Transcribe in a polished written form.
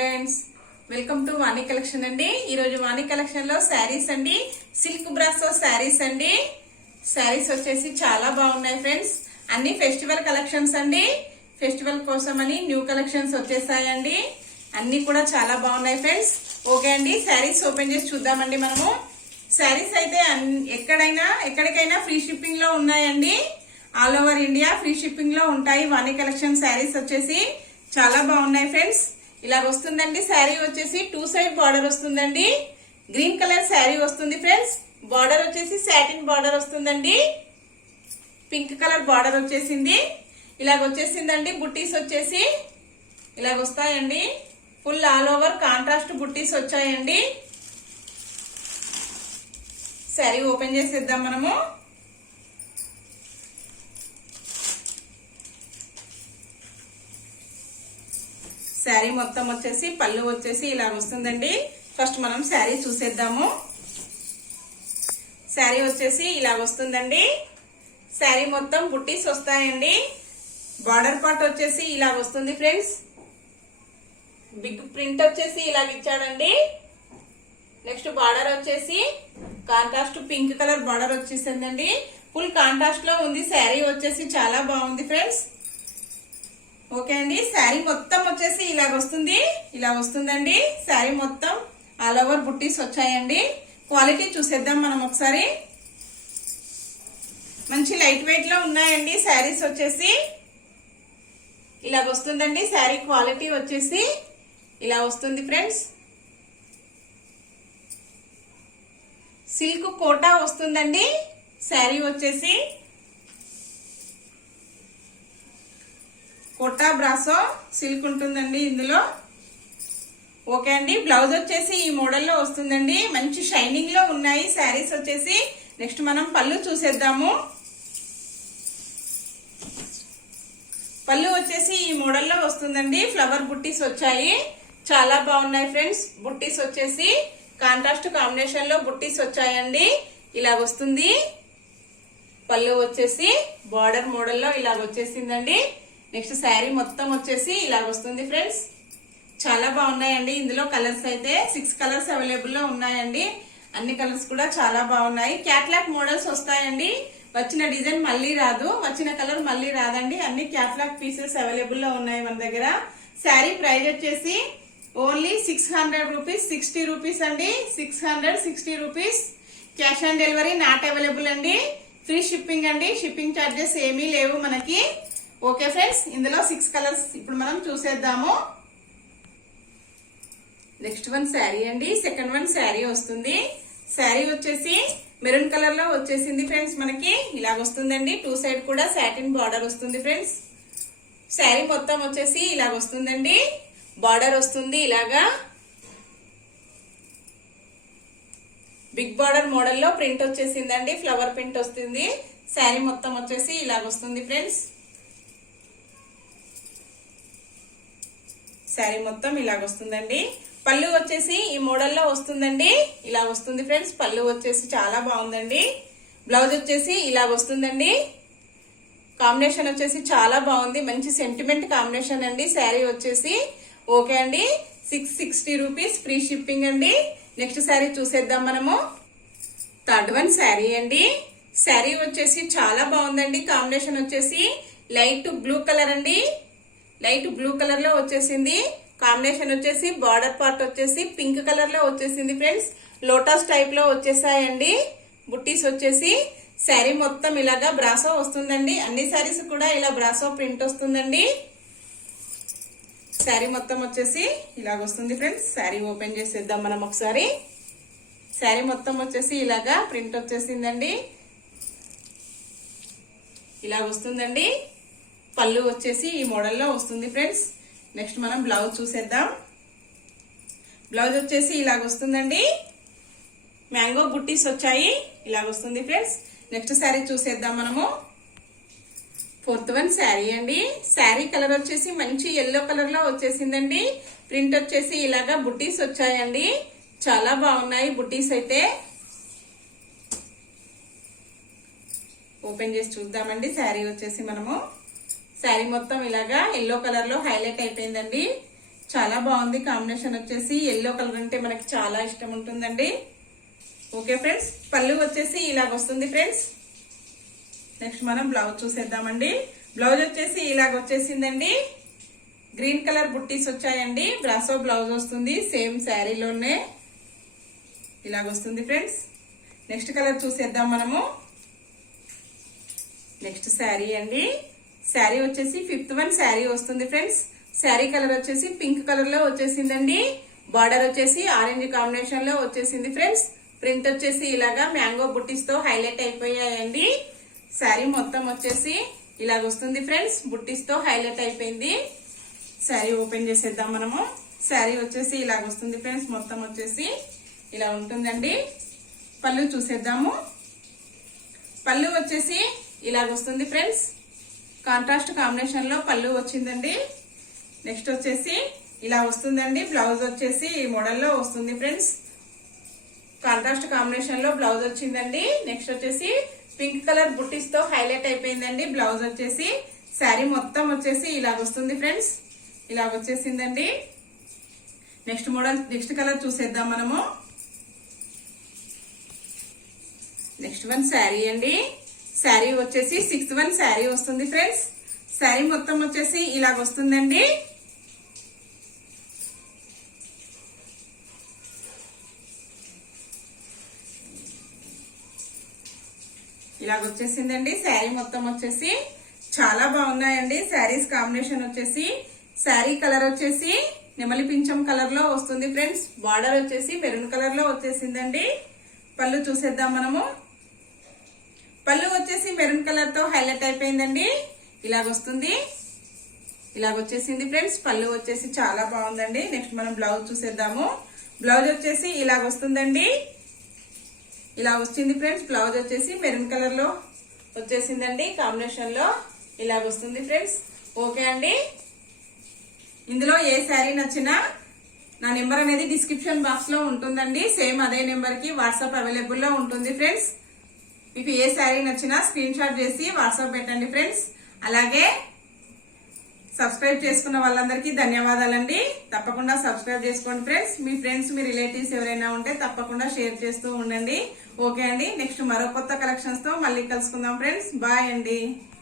Friends, welcome to Vani collection అండి. ఈ రోజు వాణి కలెక్షన్ లో శారీస్ అండి, సిల్క్ బ్రాసో శారీస్ అండి. శారీస్ వచ్చేసి చాలా బాగున్నాయి ఫ్రెండ్స్. అన్ని ఫెస్టివల్ కలెక్షన్స్ అండి. ఫెస్టివల్ కోసం అని న్యూ కలెక్షన్స్ వచ్చేసాయండి. అన్ని కూడా చాలా బాగున్నాయి ఫ్రెండ్స్. ఓకే అండి, శారీస్ ఓపెన్ చేసి చూద్దామండి. మనము శారీస్ అయితే ఎక్కడికైనా ఫ్రీ షిప్పింగ్ లో ఉన్నాయండి. All over India free shipping లో ఉంటాయి. వాణి కలెక్షన్ శారీస్ వచ్చేసి చాలా బాగున్నాయి ఫ్రెండ్స్. ఇలా వస్తుందండి. శారీ వచ్చేసి 2 సైడ్ బార్డర్ వస్తుందండి. గ్రీన్ కలర్ శారీ వస్తుంది ఫ్రెండ్స్. బార్డర్ వచ్చేసి సాటిన్ బార్డర్ వస్తుందండి. పింక్ కలర్ బార్డర్ వచ్చేసింది. ఇలాగ వచ్చేసిందండి. బుట్టీస్ వచ్చేసి ఇలాగ వస్తాయండి. ఫుల్ ఆల్ ఓవర్ కాంట్రాస్ట్ బుట్టీస్ వచ్చాయండి. శారీ ఓపెన్ చేసేద్దాం మనము. శారీ మొత్తం వచ్చేసి పళ్ళు వచ్చేసి ఇలా వస్తుందండి. ఫస్ట్ మనం శారీ చూసేద్దాము. శారీ వచ్చేసి ఇలా వస్తుందండి. శారీ మొత్తం బుట్టీస్ వస్తాయండి. బార్డర్ పార్ట్ వచ్చేసి ఇలా వస్తుంది ఫ్రెండ్స్. బిగ్ ప్రింట్ వచ్చేసి ఇలా ఇచ్చాడండి. నెక్స్ట్ బార్డర్ వచ్చేసి కాంట్రాస్ట్ పింక్ కలర్ బార్డర్ వచ్చేసిందండి. ఫుల్ కాంట్రాస్ట్ లో ఉంది. శారీ వచ్చేసి చాలా బాగుంది ఫ్రెండ్స్. ఓకే అండి, శారీ మొత్తం వచ్చేసి ఇలాగ వస్తుంది. ఇలా వస్తుందండి. శారీ మొత్తం ఆల్ ఓవర్ బుట్టీస్ వచ్చాయండి. క్వాలిటీ చూసేద్దాం మనం ఒకసారి. మంచి లైట్ వెయిట్ లో ఉన్నాయండి శారీస్ వచ్చేసి. ఇలాగ వస్తుందండి. శారీ క్వాలిటీ వచ్చేసి ఇలా వస్తుంది ఫ్రెండ్స్. సిల్క్ కోటా వస్తుందండి శారీ వచ్చేసి. కోటా బ్రాసో సిల్క్ ఉంటుందండి ఇందులో. ఓకే అండి, బ్లౌజ్ వచ్చేసి ఈ మోడల్లో వస్తుందండి. మంచి షైనింగ్ లో ఉన్నాయి శారీస్ వచ్చేసి. నెక్స్ట్ మనం పళ్ళు చూసేద్దాము. పళ్ళు వచ్చేసి ఈ మోడల్లో వస్తుందండి. ఫ్లవర్ బుట్టీస్ వచ్చాయి. చాలా బాగున్నాయి ఫ్రెండ్స్. బుట్టీస్ వచ్చేసి కాంట్రాస్ట్ కాంబినేషన్ లో బుట్టీస్ వచ్చాయండి. ఇలాగ వస్తుంది. పళ్ళు వచ్చేసి బార్డర్ మోడల్లో ఇలాగ వచ్చేసిందండి. నెక్స్ట్ శారీ మొత్తం వచ్చేసి ఇలాగ వస్తుంది ఫ్రెండ్స్. చాలా బాగున్నాయండి. ఇందులో కలర్స్ అయితే 6 కలర్స్ అవైలబుల్ లో ఉన్నాయండి. అన్ని కలర్స్ కూడా చాలా బాగున్నాయి. క్యాట్లాగ్ మోడల్స్ వస్తాయండి. వచ్చిన డిజైన్ మళ్ళీ రాదు, వచ్చిన కలర్ మళ్ళీ రాదండి. అన్ని క్యాట్లాగ్ పీసెస్ అవైలబుల్ లో ఉన్నాయి మన దగ్గర. శారీ ప్రైస్ వచ్చేసి ఓన్లీ 600 రూపీస్, 60 రూపీస్ అండి. 660 rupees. Cash on delivery not available అండి. ఫ్రీ షిప్పింగ్ అండి. షిప్పింగ్ ఛార్జెస్ ఏమీ లేవు మనకి. ఓకే ఫ్రెండ్స్, ఇందులో 6 కలర్స్ ఇప్పుడు మనం చూసేద్దాము. నెక్స్ట్ వన్ శారీ అండి. సెకండ్ వన్ శారీ వస్తుంది. శారీ వచ్చేసి మెరూన్ కలర్ లో వచ్చేసింది ఫ్రెండ్స్. మనకి ఇలాగ వస్తుందండి. 2 సైడ్ కూడా సాటిన్ బార్డర్ వస్తుంది ఫ్రెండ్స్. శారీ మొత్తం వచ్చేసి ఇలాగ వస్తుందండి. బార్డర్ వస్తుంది ఇలాగా. బిగ్ బార్డర్ మోడల్లో ప్రింట్ వచ్చేసిందండి. ఫ్లవర్ ప్రింట్ వస్తుంది. శారీ మొత్తం వచ్చేసి ఇలాగ వస్తుంది ఫ్రెండ్స్. శారీ మొత్తం ఇలాగ వస్తుందండి. పళ్ళు వచ్చేసి ఈ మోడల్లో వస్తుందండి. ఇలా వస్తుంది ఫ్రెండ్స్. పళ్ళు వచ్చేసి చాలా బాగుందండి. బ్లౌజ్ వచ్చేసి ఇలాగ వస్తుందండి. కాంబినేషన్ వచ్చేసి చాలా బాగుంది. మంచి సెంటిమెంట్ కాంబినేషన్ అండి. శారీ వచ్చేసి ఓకే అండి. 660 రూపీస్. ఫ్రీ షిప్పింగ్ అండి. నెక్స్ట్ శారీ చూసేద్దాం మనము. థర్డ్ వన్ శారీ అండి. శారీ వచ్చేసి చాలా బాగుందండి. కాంబినేషన్ వచ్చేసి లైట్ బ్లూ కలర్ అండి. లైట్ బ్లూ కలర్ లో వచ్చేసింది. కాంబినేషన్ వచ్చేసి బార్డర్ పార్ట్ వచ్చేసి పింక్ కలర్ లో వచ్చేసింది ఫ్రెండ్స్. లోటస్ టైప్ లో వచ్చేసాయండి బుట్టీస్ వచ్చేసి. శారీ మొత్తం ఇలాగా బ్రాసో వస్తుందండి. అన్ని శారీస్ కూడా ఇలా బ్రాసో ప్రింట్ వస్తుందండి. శారీ మొత్తం వచ్చేసి ఇలాగ వస్తుంది ఫ్రెండ్స్. శారీ ఓపెన్ చేసేద్దాం మనం ఒకసారి. శారీ మొత్తం వచ్చేసి ఇలాగా ప్రింట్ వచ్చేసిందండి. ఇలా వస్తుందండి. పళ్ళు వచ్చేసి ఈ మోడల్లో వస్తుంది ఫ్రెండ్స్. నెక్స్ట్ మనం బ్లౌజ్ చూసేద్దాం. బ్లౌజ్ వచ్చేసి ఇలాగ వస్తుందండి. మ్యాంగో బుట్టీస్ వచ్చాయి. ఇలాగ వస్తుంది ఫ్రెండ్స్. నెక్స్ట్ శారీ చూసేద్దాం మనము. ఫోర్త్ వన్ శారీ అండి. శారీ కలర్ వచ్చేసి మంచి ఎల్లో కలర్ లో వచ్చేసిందండి. ప్రింట్ వచ్చేసి ఇలాగా బుట్టీస్ వచ్చాయండి. చాలా బాగున్నాయి బుట్టీస్ అయితే. ఓపెన్ చేసి చూద్దామండి. శారీ వచ్చేసి మనము శారీ మొత్తం ఇలాగా ఎల్లో కలర్ లో హైలైట్ అయిపోయిందండి. చాలా బాగుంది కాంబినేషన్ వచ్చేసి. ఎల్లో కలర్ అంటే మనకి చాలా ఇష్టం ఉంటుందండి. ఓకే ఫ్రెండ్స్, పళ్ళు వచ్చేసి ఇలాగ వస్తుంది ఫ్రెండ్స్. నెక్స్ట్ మనం బ్లౌజ్ చూసేద్దామండి. బ్లౌజ్ వచ్చేసి ఇలాగ వచ్చేసిందండి. గ్రీన్ కలర్ బుట్టీస్ వచ్చాయండి. బ్రాసో బ్లౌజ్ వస్తుంది, సేమ్ శారీలోనే ఇలాగ వస్తుంది ఫ్రెండ్స్. నెక్స్ట్ కలర్ చూసేద్దాం మనము. నెక్స్ట్ శారీ అండి. శారీ వచ్చేసి 5th వన్ శారీ వస్తుంది ఫ్రెండ్స్. శారీ కలర్ వచ్చేసి పింక్ కలర్ లో వచ్చేసిందండి. బార్డర్ వచ్చేసి ఆరెంజ్ కాంబినేషన్ లో వచ్చేసింది ఫ్రెండ్స్. ప్రింట్ వచ్చేసి ఇలాగా మ్యాంగో బుట్టీస్ తో హైలైట్ అయిపోయాయండి. శారీ మొత్తం వచ్చేసి ఇలాగ వస్తుంది ఫ్రెండ్స్. బుట్టీస్ తో హైలైట్ అయిపోయింది. శారీ ఓపెన్ చేసేద్దాం మనము. శారీ వచ్చేసి ఇలాగ వస్తుంది ఫ్రెండ్స్. మొత్తం వచ్చేసి ఇలా ఉంటుందండి. పళ్ళు చూసేద్దాము. పళ్ళు వచ్చేసి ఇలాగ వస్తుంది ఫ్రెండ్స్. కాంట్రాస్ట్ కాంబినేషన్ లో పళ్ళు వచ్చిందండి. నెక్స్ట్ వచ్చేసి ఇలా వస్తుందండి. బ్లౌజ్ వచ్చేసి ఈ మోడల్లో వస్తుంది ఫ్రెండ్స్. కాంట్రాస్ట్ కాంబినేషన్ లో బ్లౌజ్ వచ్చిందండి. నెక్స్ట్ వచ్చేసి పింక్ కలర్ బుట్టీస్ తో హైలైట్ అయిపోయిందండి. బ్లౌజ్ వచ్చేసి శారీ మొత్తం వచ్చేసి ఇలాగ వస్తుంది ఫ్రెండ్స్. ఇలాగ వచ్చేసిందండి. నెక్స్ట్ మోడల్ నెక్స్ట్ కలర్ చూసేద్దాం మనము. నెక్స్ట్ వన్ శారీ అండి. శారీ వచ్చేసి 6th వన్ శారీ వస్తుంది ఫ్రెండ్స్. శారీ మొత్తం వచ్చేసి ఇలాగ వస్తుందండి. ఇలాగ వచ్చేసిందండి. శారీ మొత్తం వచ్చేసి చాలా బాగున్నాయండి. శారీస్ కాంబినేషన్ వచ్చేసి శారీ కలర్ వచ్చేసి నెమలి పింఛం కలర్ లో వస్తుంది ఫ్రెండ్స్. బార్డర్ వచ్చేసి మెరూన్ కలర్ లో వచ్చేసిందండి. పళ్ళు చూసేద్దాం మనము. పళ్ళు వచ్చేసి మెరూన్ కలర్ తో హైలైట్ అయిపోయిందండి. ఇలాగ వస్తుంది. ఇలాగ వచ్చేసింది ఫ్రెండ్స్. పళ్ళు వచ్చేసి చాలా బాగుందండి. నెక్స్ట్ మనం బ్లౌజ్ చూసేద్దాము. బ్లౌజ్ వచ్చేసి ఇలాగ వస్తుందండి. ఇలా వచ్చింది ఫ్రెండ్స్. బ్లౌజ్ వచ్చేసి మెరూన్ కలర్ లో వచ్చేసిందండి. కాంబినేషన్ లో ఇలాగ వస్తుంది ఫ్రెండ్స్. ఓకే అండి, ఇందులో ఏ శారీ నచ్చినా నా నెంబర్ అనేది డిస్క్రిప్షన్ బాక్స్ లో ఉంటుందండి. సేమ్ అదే నెంబర్ కి వాట్సాప్ అవైలబుల్ లో ఉంటుంది ఫ్రెండ్స్. మీకు ఏ శారీ నచ్చినా స్క్రీన్ షాట్ చేసి వాట్సాప్ పెట్టండి ఫ్రెండ్స్. అలాగే సబ్స్క్రైబ్ చేసుకున్న వాళ్ళందరికీ ధన్యవాదాలండి. తప్పకుండా సబ్స్క్రైబ్ చేసుకోండి ఫ్రెండ్స్. మీ ఫ్రెండ్స్ మీ రిలేటివ్స్ ఎవరైనా ఉంటే తప్పకుండా షేర్ చేస్తూ ఉండండి. ఓకే అండి, నెక్స్ట్ మరో కొత్త కలెక్షన్స్ తో మళ్ళీ కలుసుకుందాం ఫ్రెండ్స్. బాయ్ అండి.